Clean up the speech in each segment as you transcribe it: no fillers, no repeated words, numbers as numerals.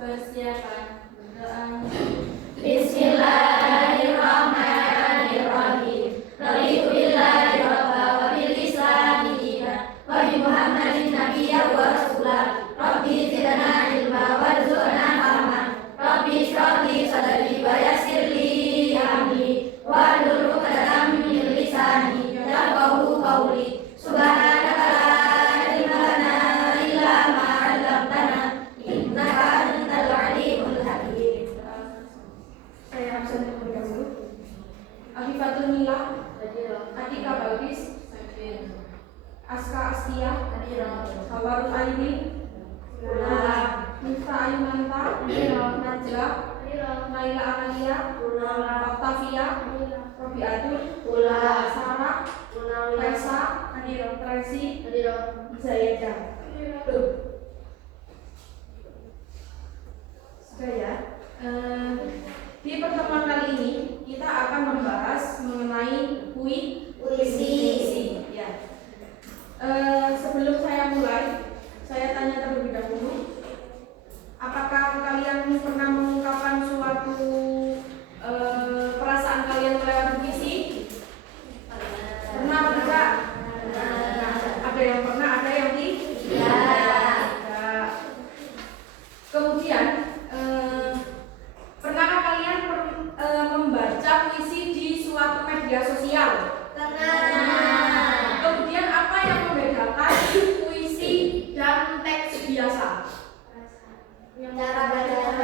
Persiapan berdoa. Bismillahirrahmanirrahim. Raditu billahi rabba wa bil islami dinan wa bi Muhammadin nabiyyan wa rasula. Rabbi zidna ilma warzuqna fahma. Rabbi shrah li sadri wa yassir li amri wahlul 'uqdatam min lisani yafqahu qawli. Subhanaka la ilma lana illa ma 'allamtana innaka antal alimul hakim. Saya absen terlebih dahulu. Afifatul Mila, Atika Balkis, Aska Astia, Hawarul Aini, Mifta Ayunanta, Najla, Naila Amalia, Octavia, Robiatul, Sarah, Resa, Tracy, Zayeda. Sudah ya. Di pertemuan kali ini kita akan membahas mengenai puisi. Ya. Sebelum saya mulai, saya tanya terlebih dahulu, apakah kalian pernah mengungkapkan suatu perasaan kalian melewati puisi? Pernah atau tidak? Ada yang pernah, ada yang tidak. Kemudian pernahkah kalian membaca puisi di suatu media sosial? Pernah. Kemudian apa yang membedakan puisi dan teks biasa? Cara bacanya.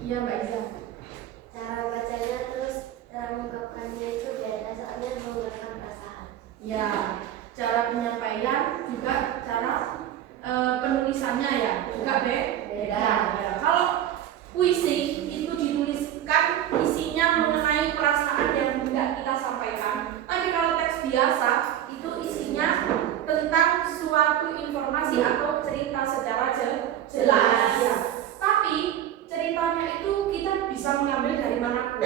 Iya Mbak Iza. Cara bacanya terus cara mengungkapkannya itu beda, soalnya menggunakan perasaan. Ya, cara penyampaian juga cara penulisannya ya juga beda. Ya. Kalau puisi itu dituliskan isinya mengenai perasaan yang hendak kita sampaikan. Tapi kalau teks biasa itu isinya tentang suatu informasi atau cerita secara jelas. Ya. Tapi ceritanya itu kita bisa mengambil dari manapun.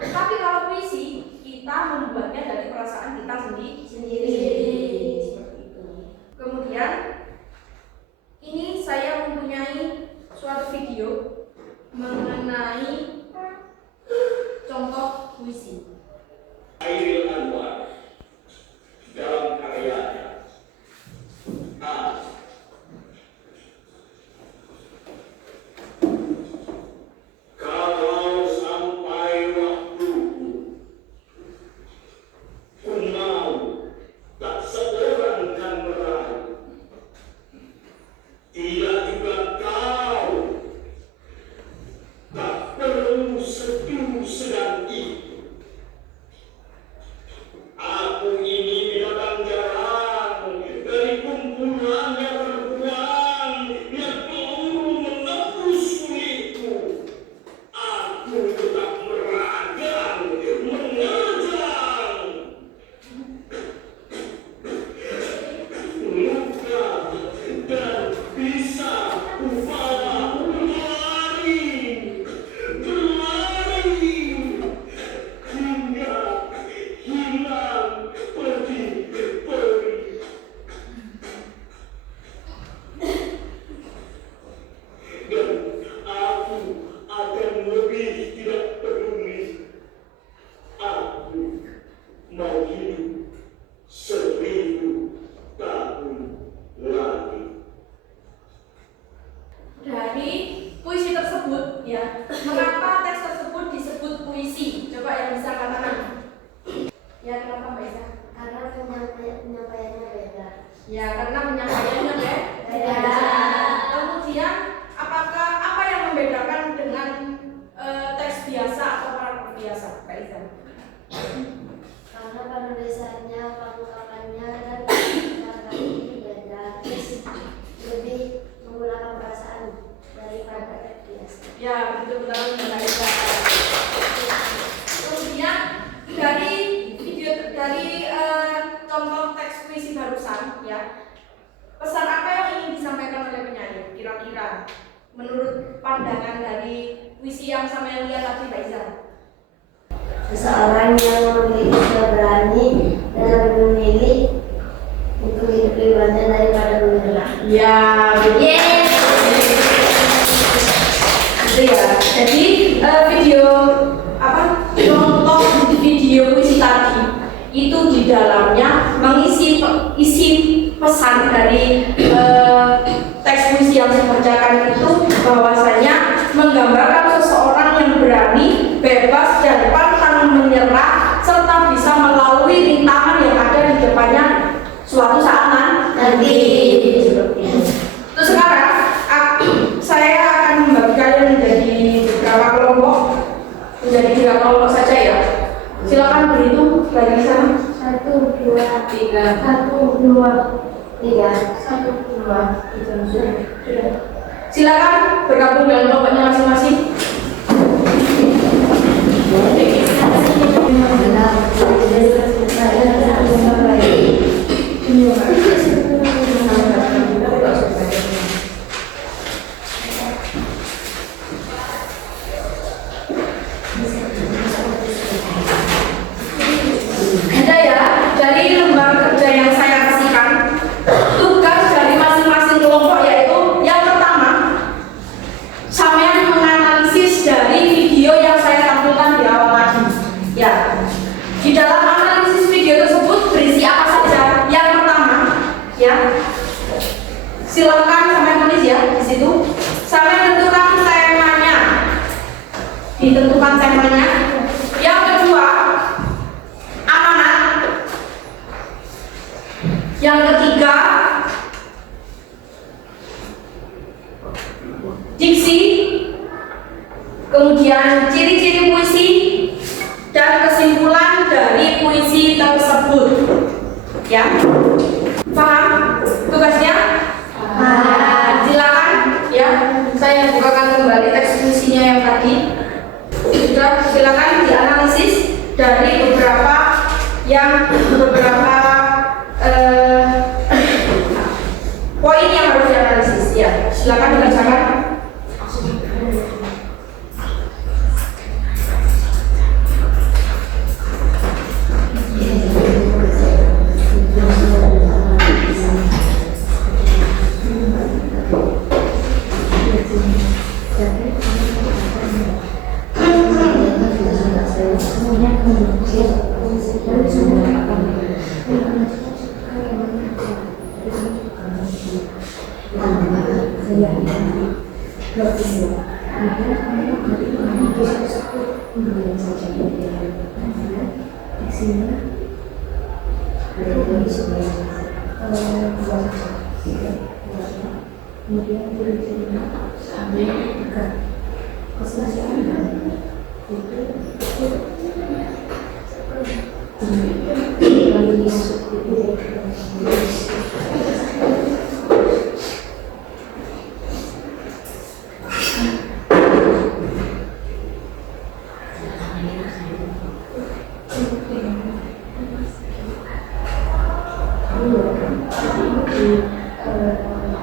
Tapi kalau puisi kita membuatnya dari perasaan kita sendiri. Seperti itu. Kemudian ini saya mempunyai suatu video mengenai contoh puisi. Khairil Anwar dalam karyanya kalau sampai waktuku ku mau tak seorang kan meraih, tidak juga kau tak perlu seduh sedang itu. Aku ini binatang jarang dari kumpulan yang terbuang yang peluru menembus kulitku. Aku tetap meragang, menerjang. Luka dan bisa upaya berlari hingga hilang pergi. Dan aku akan lebih tidak peduli. Aku mau hidup 1000 tahun lagi. Dari puisi tersebut ya, mengapa teks tersebut disebut puisi? Coba yang bisa katakan. Ya, kenapa Mbak Isa? Karena penyampaiannya beda. Ya, karena penyampaiannya beda. Kemudian apa yang membedakan dengan teks biasa atau paragraf biasa, Mbak Isa? Karena penulisannya, pengungkapannya dan kata ini beda, terus lebih menggunakan perasaan daripada teks biasa. Ya, betul-betul Mbak Isa. Kemudian dari contoh teks puisi barusan ya, pesan apa yang ingin disampaikan oleh penyanyi kira-kira menurut pandangan dari puisi yang saya lihat tadi Mbak Iza? Seseorang yang memiliki berani dalam memilih untuk hidup lebih banyak daripada memilih Ya, Yeay. gitu ya. Jadi video contoh video puisi tadi itu di dalamnya mengisi isi pesan dari teks puisi yang saya bacakan itu bahwasanya menggambarkan seseorang yang berani, bebas dan pantang menyerah serta bisa melalui rintangan yang ada di depannya suatu saat nanti. Terus sekarang saya akan membagi kalian menjadi beberapa kelompok, menjadi 3 kelompok saja ya. Silakan berhitung dari sana. 1, 2, 3. 1, 2, 3. 1, 2, 3. Silakan bergabung dengan kelompoknya masing-masing. Ada ya, dari lembar kerja yang saya kasihkan, tugas dari masing-masing kelompok yaitu yang pertama, sampean menganalisis dari video yang saya tampilkan di awal tadi. Ya, di dalam analisis video tersebut berisi apa saja? Yang pertama, ya, silakan sampean tulis ya di situ. Sampean tentukan temanya, ditentukan temanya. Yang kedua, amanat. Yang ketiga, diksi. Kemudian ciri-ciri puisi dan kesimpulan dari puisi tersebut. Ya, paham tugasnya? Silakan ya, saya bukakan kembali teks puisinya yang tadi. Sudah, silakan dianalisis dari beberapa poin yang harus dianalisis. Ya, silakan dibacakan.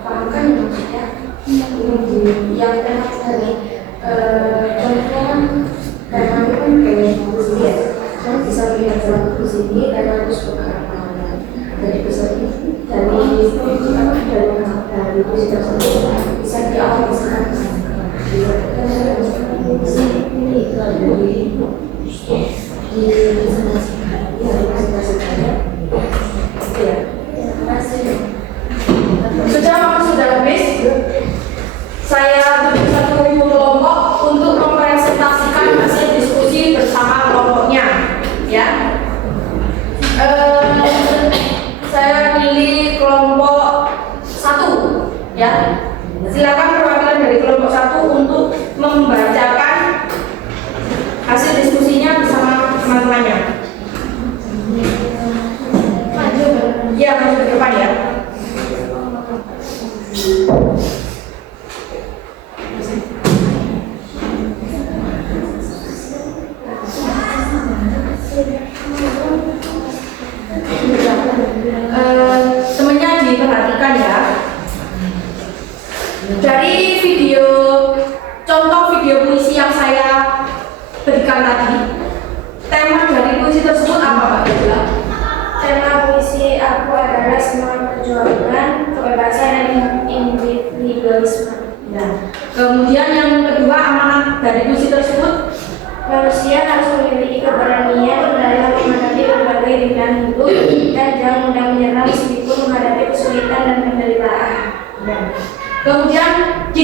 Pahamkan maksudnya yang enak sekali. Contohnya kan tema itu kan kayak puisi ya, kan bisa lihat dalam puisi ini karena harus beberapa hal dari puisi dari puisi tersebut bisa diaplikasikan ini sudah waktu sudah habis. Saya beri 1.000 kelompok untuk mempresentasikan hasil diskusi bersama kelompoknya, ya. Saya pilih kelompok 1, ya. Silakan perwakilan dari kelompok 1 untuk membacakan hasil diskusinya bersama teman-temannya. Ya, maju ke depan ya. Temennya diperhatikan ya. Dari video contoh video puisi yang saya berikan tadi, tema dari puisi tersebut apa Mbak Bella? Tema puisi aku adalah semangat perjuangan kebebasan dan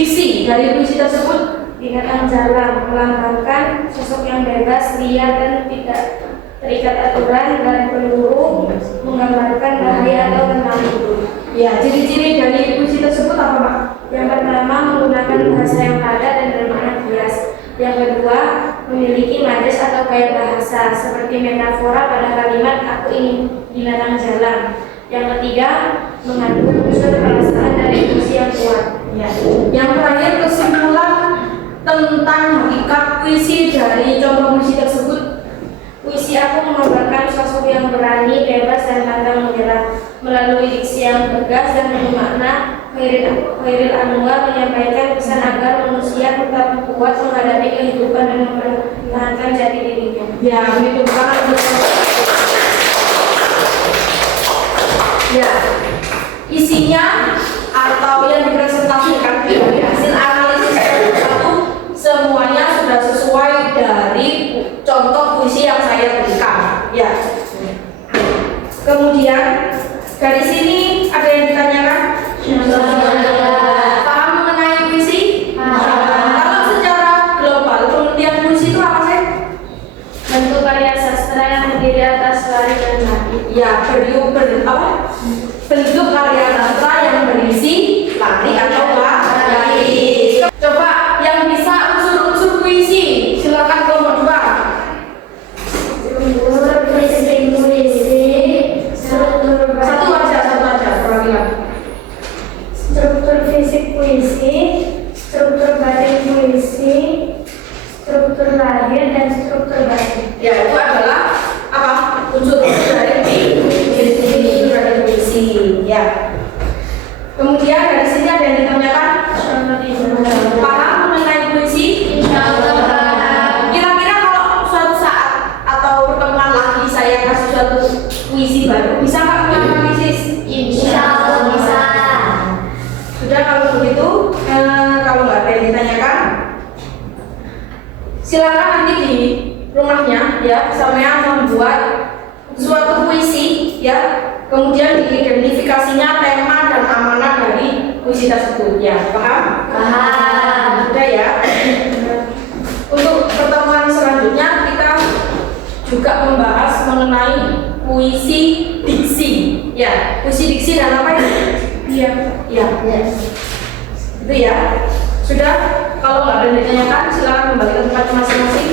Visi dari puisi tersebut: Ikatan jalan melambangkan sosok yang bebas, liar dan tidak terikat aturan dan peluru, menggambarkan bahaya atau tentang hidup. Ya, ciri-ciri dari puisi tersebut apa, Pak? Yang pertama, menggunakan bahasa yang padat dan bermakna bias. Yang kedua, memiliki majas atau gaya bahasa seperti metafora pada kalimat "aku ingin binatang jalan". Yang ketiga, mengandung unsur perasaan dari puisi yang kuat. Ya. Yang terakhir, kesimpulan tentang hakikat puisi dari contoh puisi tersebut. Puisi aku menggambarkan sosok yang berani, bebas, dan pantang menyerah. Melalui diksi yang tegas dan penuh makna, Khairil Anwar menyampaikan pesan agar manusia tetap kuat menghadapi kehidupan dan mempertahankan jati dirinya. Ya, begitu banget. Ya, isinya atau yang dipresentasikan dari hasil analisis satu semuanya sudah sesuai dari contoh puisi yang saya berikan. Ya. Kemudian dari sini ada yang ditanyakan? Paham mengenai puisi? Kalau secara global pengertian puisi itu apa sih? Bentuk karya sastra yang terdiri atas lari dan mati. Ya, bentuk karya sastra yang berisi lari atau lari. Coba yang bisa unsur-unsur puisi, silakan kelompok 2. Satu aja, perwakilan. Struktur fisik puisi, struktur batin puisi, struktur lahir dan struktur batin. Ya, itu adalah apa? Unsur-unsur dari puisi. Ya. Kemudian dari sini ada yang ditanyakan? Paham mengenai puisi? Insyaallah. Kira-kira kalau suatu saat atau pertemuan lagi saya kasih suatu puisi baru, bisa nggak menganalisis? Insyaallah bisa. Sudah, kalau begitu, kalau nggak ada yang ditanyakan, silakan nanti di rumahnya ya, sampean membuat suatu puisi ya, kemudian diidentifikasinya tema dan amanah dari puisi tersebut ya, paham? Paham. Sudah ya. Untuk pertemuan selanjutnya kita juga membahas mengenai puisi diksi ya, puisi diksi dan apa ya? Iya. Ya, itu ya. Sudah, kalau nggak ada yang ditanyakan, silakan kembali ke tempat masing-masing.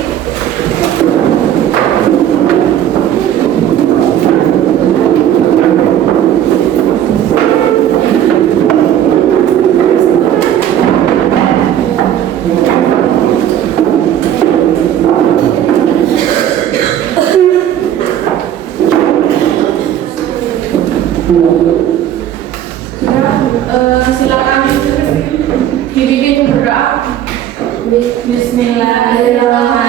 Silakan dibimbing berdoa. Bismillahirrahmanirrahim.